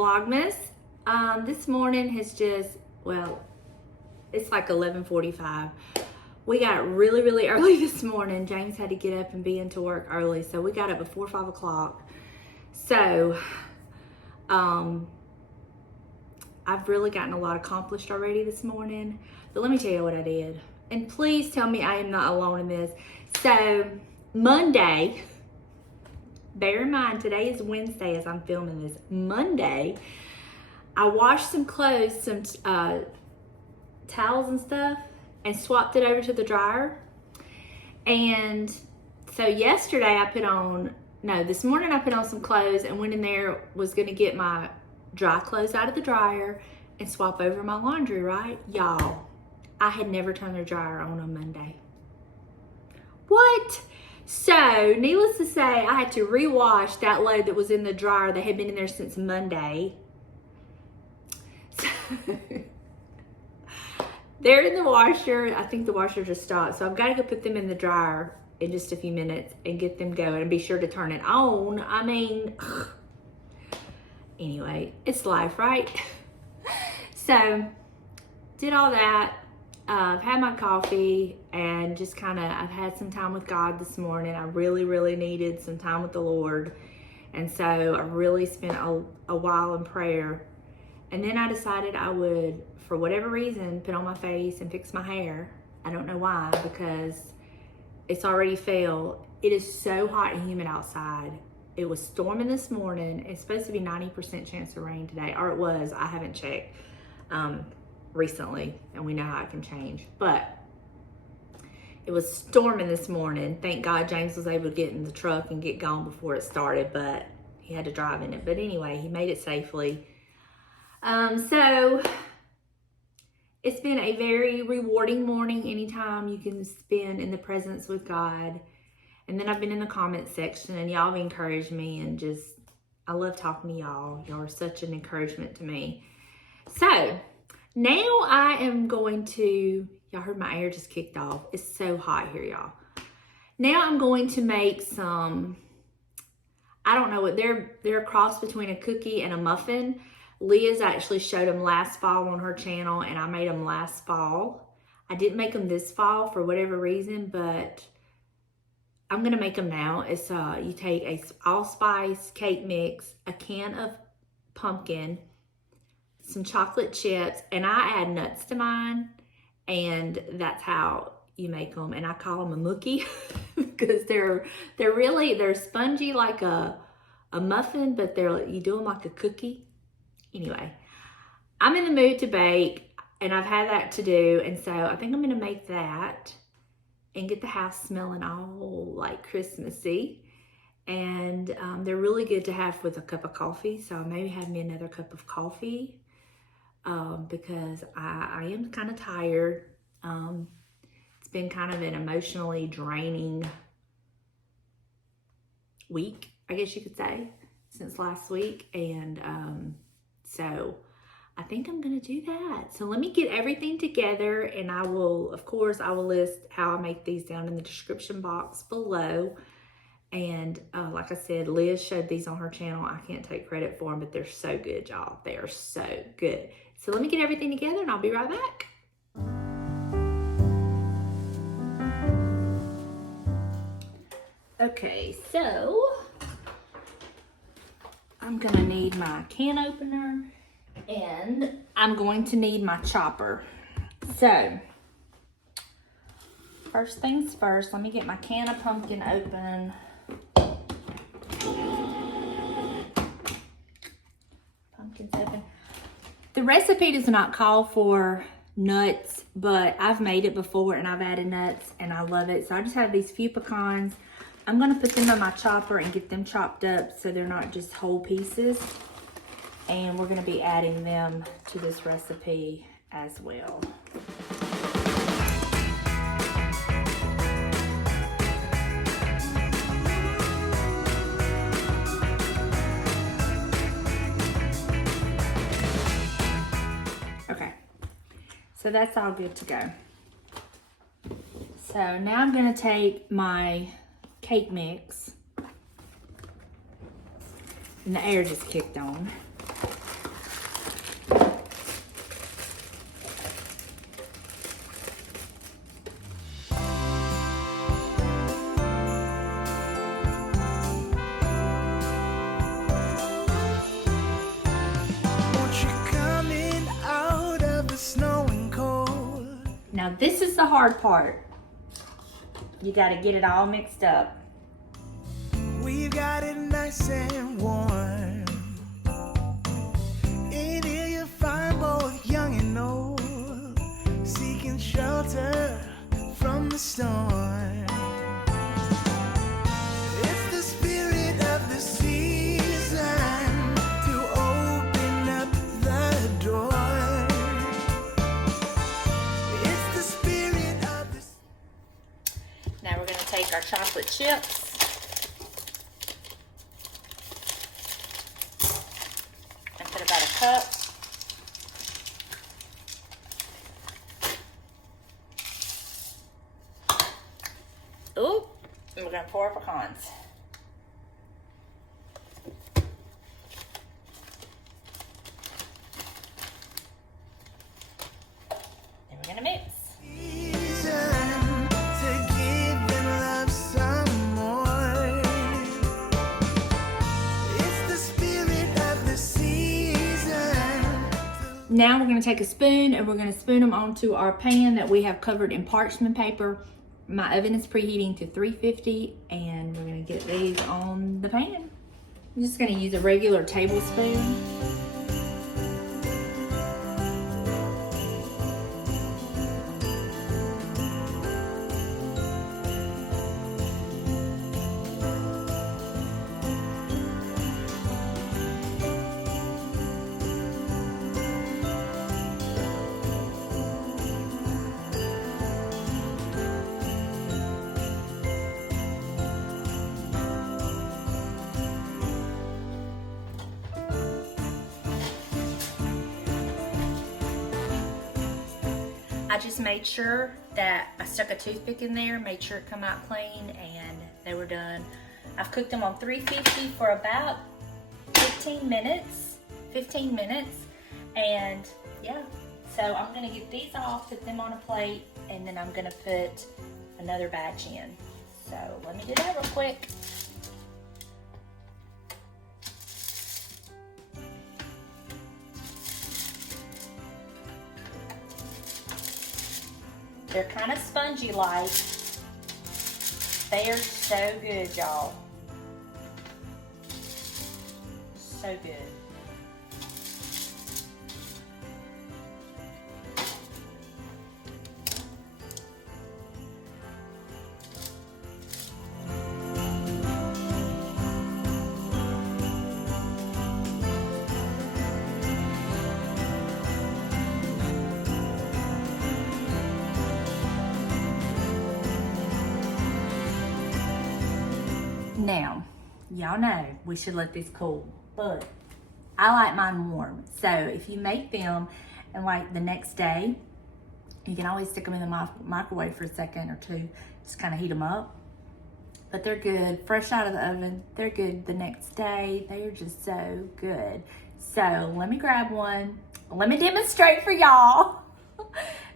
Vlogmas. This morning has just, well, it's like 11:45. We got really early this morning. James had to get up and be into work early, so we got up before 5 o'clock. So, I've really gotten a lot accomplished already this morning. But let me tell you what I did. And please tell me I am not alone in this. So, Monday, bear in mind, today is Wednesday as I'm filming this. Monday, I washed some clothes, some towels and stuff, and swapped it over to the dryer. And so yesterday this morning I put on some clothes and went in there, was gonna get my dry clothes out of the dryer and swap over my laundry, right? Y'all, I had never turned the dryer on Monday. What? So, needless to say, I had to rewash that load that was in the dryer that had been in there since Monday. So, they're in the washer. I think the washer just stopped. So I've got to go put them in the dryer in just a few minutes and get them going and be sure to turn it on. I mean, anyway, it's life, right? So, did all that. I've had my coffee and just I've had some time with God this morning. I really needed some time with the Lord. And so I really spent a while in prayer. And then I decided I would, for whatever reason, put on my face and fix my hair. I don't know why, because it's already fell. It is so hot and humid outside. It was storming this morning. It's supposed to be 90% chance of rain today, or it was. I haven't checked recently, and we know how it can change. But it was storming this morning. Thank God James was able to get in the truck and get gone before it started, but he had to drive in it. But anyway, he made it safely. So it's been a very rewarding morning anytime you can spend in the presence with God. And then I've been in the comment section and y'all have encouraged me, and I love talking to y'all. Y'all are such an encouragement to me. So now I am going to, y'all heard my air just kicked off. It's so hot here, y'all. Now I'm going to make some, I don't know what, they're a cross between a cookie and a muffin. Leah's actually showed them last fall on her channel, and I made them last fall. I didn't make them this fall for whatever reason, but I'm gonna make them now. It's you take a allspice cake mix, a can of pumpkin, some chocolate chips, and I add nuts to mine, and that's how you make them. And I call them a mookie because they're spongy like a muffin, but you do them like a cookie. Anyway, I'm in the mood to bake, and I've had that to do, and so I think I'm gonna make that and get the house smelling all like Christmassy. And they're really good to have with a cup of coffee, so I'll maybe have me another cup of coffee because I am kind of tired. It's been kind of an emotionally draining week, I guess you could say, since last week, and so I think I'm gonna do that. So let me get everything together, and I will list how I make these down in the description box below. And like I said, Liz showed these on her channel. I can't take credit for them, but they're so good, y'all. They are so good. So let me get everything together and I'll be right back. Okay, so I'm gonna need my can opener, and I'm going to need my chopper. So, first things first, let me get my can of pumpkin open. Pumpkin's open. The recipe does not call for nuts, but I've made it before and I've added nuts and I love it. So I just have these few pecans. I'm gonna put them in my chopper and get them chopped up so they're not just whole pieces. And we're gonna be adding them to this recipe as well. Okay, so that's all good to go. So now I'm gonna take my cake mix, and the air just kicked on. Now this is the hard part. You gotta get it all mixed up. We've got it nice and warm. In here you find both young and old, seeking shelter from the storm. It's the spirit of the season to open up the door. It's the spirit of the... Now we're gonna take our chocolate chips. And put about a cup. Ooh, and we're gonna pour pecans. And we're gonna mix. Now we're gonna take a spoon and we're gonna spoon them onto our pan that we have covered in parchment paper. My oven is preheating to 350 and we're gonna get these on the pan. I'm just gonna use a regular tablespoon. I just made sure that I stuck a toothpick in there, made sure it come out clean, and they were done. I've cooked them on 350 for about 15 minutes, and yeah. So I'm gonna get these off, put them on a plate, and then I'm gonna put another batch in. So let me do that real quick. They're kind of spongy like. They are so good, y'all. So good. Now, y'all know we should let this cool, but I like mine warm. So if you make them and like the next day, you can always stick them in the microwave for a second or two, just kind of heat them up. But they're good, fresh out of the oven. They're good the next day. They are just so good. So let me grab one. Let me demonstrate for y'all.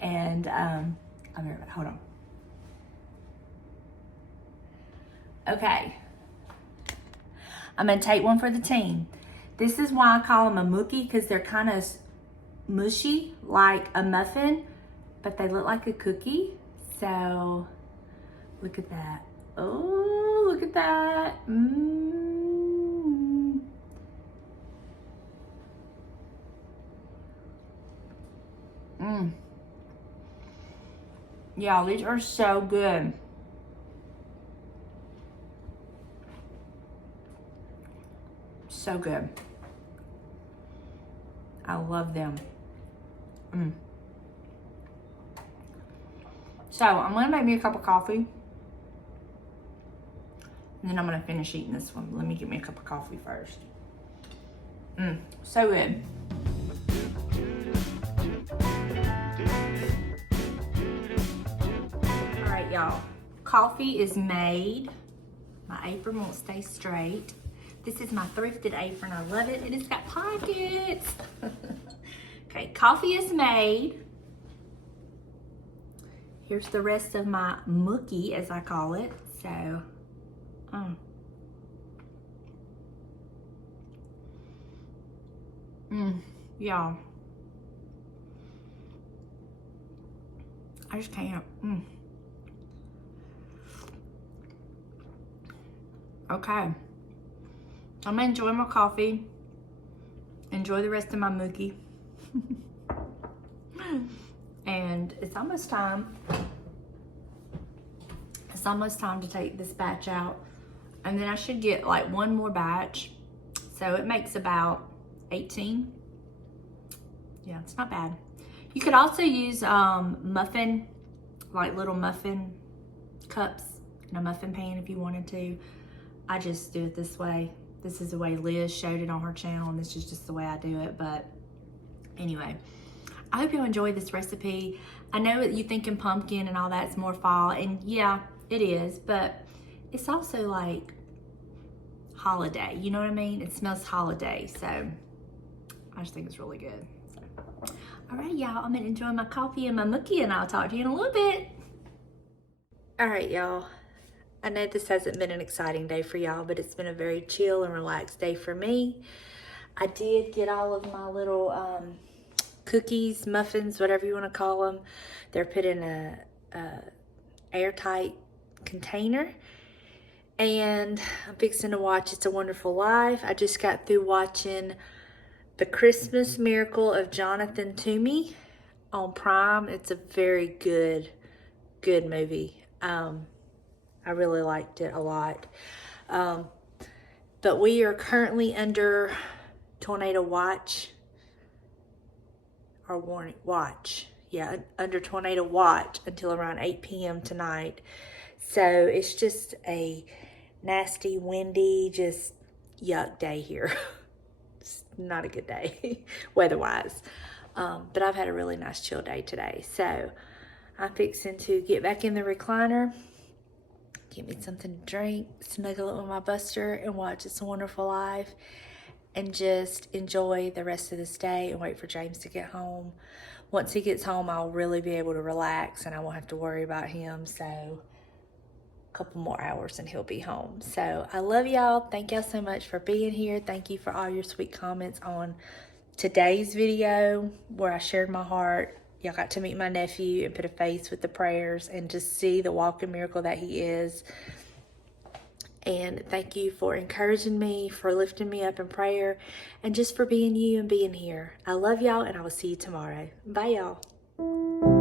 And I'll be right back, hold on. Okay. I'm gonna take one for the team. This is why I call them a mookie, because they're kind of mushy, like a muffin, but they look like a cookie. So, look at that. Oh, look at that. Mmm. Mmm. Y'all, these are so good. So good. I love them. So I'm gonna make me a cup of coffee, and then I'm gonna finish eating this one. Let me get me a cup of coffee first. So good. All right, y'all. Coffee is made. My apron won't stay straight. This is my thrifted apron. I love it, and it's got pockets. Okay, coffee is made. Here's the rest of my mookie, as I call it. So, y'all. I just can't. Okay. I'm gonna enjoy my coffee. Enjoy the rest of my mookie. And it's almost time. It's almost time to take this batch out. And then I should get like one more batch. So it makes about 18. Yeah, it's not bad. You could also use muffin, like little muffin cups in a muffin pan if you wanted to. I just do it this way. This is the way Liz showed it on her channel, and this is just the way I do it. But anyway, I hope you enjoy this recipe. I know that you're thinking pumpkin and all that's more fall, and yeah, it is, but it's also like holiday, you know what I mean? It smells holiday, so I just think it's really good. So, all right, y'all, I'm gonna enjoy my coffee and my mookie, and I'll talk to you in a little bit. All right, y'all. I know this hasn't been an exciting day for y'all, but it's been a very chill and relaxed day for me. I did get all of my little cookies, muffins, whatever you want to call them. They're put in a airtight container. And I'm fixing to watch It's a Wonderful Life. I just got through watching The Christmas Miracle of Jonathan Toomey on Prime. It's a very good movie. I really liked it a lot. But we are currently under tornado watch, or warning watch. Yeah, under tornado watch until around 8 p.m. tonight. So it's just a nasty, windy, just yuck day here. It's not a good day weather-wise. But I've had a really nice chill day today. So I'm fixing to get back in the recliner, get me something to drink, snuggle up with my Buster, and watch It's a Wonderful Life, and just enjoy the rest of this day and wait for James to get home. Once he gets home, I'll really be able to relax and I won't have to worry about him. So a couple more hours and he'll be home. So I love y'all. Thank y'all so much for being here. Thank you for all your sweet comments on today's video where I shared my heart. Y'all got to meet my nephew and put a face with the prayers and just see the walking miracle that he is. And thank you for encouraging me, for lifting me up in prayer, and just for being you and being here. I love y'all, and I will see you tomorrow. Bye, y'all.